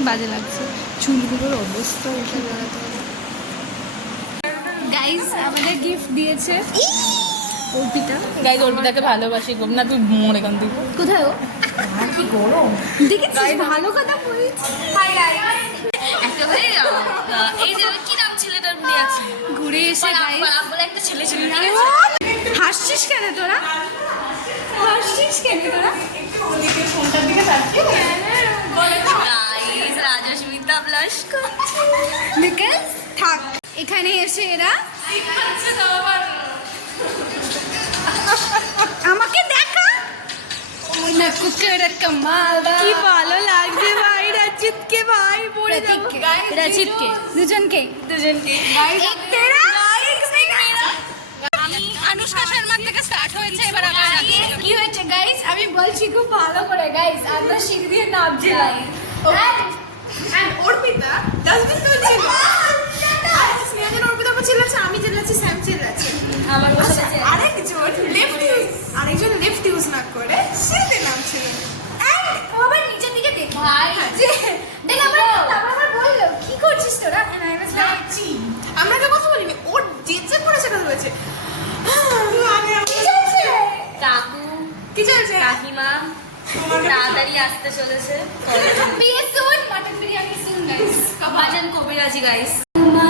কি বাজে লাগছে চুলগুলোর অবস্থা। গাইস আমাদের গিফট দিয়েছে অর্পিতা। গাইজ অর্পিতাকে ভালোবাসি গো না, তুই মন এখান থেকে কোথায় ও? কি গরম দেখেছিস ভালো কথা বলছি। এই যে কি নাম ছেলেটার মনে আছে, ঘুরে এসে বলে একটা ছেলে ছিল। হাসছিস কেন তোরা? হাসছিস কেন তোরা? ফোনটার দিকে তাকিয়ে গাইজ রাজস্মিতা ব্লাশ করছে বিকজ থাক এখানে এসে এরা আমাকে দেখা না কুকের কামাল কি ভালো লাগছে ভাই রাজিতকে ভাই পড়ে যাবো রাজিতকে দুজনকে এক তেরা এক মেরা। আমি অনুষ্কা শর্মার থেকে স্টার্ট হয়েছে এবার আমার কি হয়েছে গাইস আমি বলছি খুব ভালো করে গাইস আমরা সিঁড়ি দিয়ে নামছিলাম And অর্পিতা ডাস্টবিন তুলছিল। স্নেহাজন অর্পিতাকে চিল্লাচ্ছে, আমি চিল্লাচ্ছি, স্যাম চিল্লাচ্ছে। আমার বসে আরেকজন লেফট ইউজ না করে সিঁড়িতে নামছিল। ও আবার নিচের দিকে দেখ ভাই দেখ আবার বললো কি করছিস তোরা and I was like আমরা তো কথা বলিনি, ওর জেজে পড়ে সেটা হয়েছে। কি চলছে কাকু কি চলছে? কাকিমা তাড়াতাড়ি আসতে চলেছে। বিয়ে সুন মটন বিরিয়ানি সুন গাইস ভাজন কবিরাজি গাইস। মা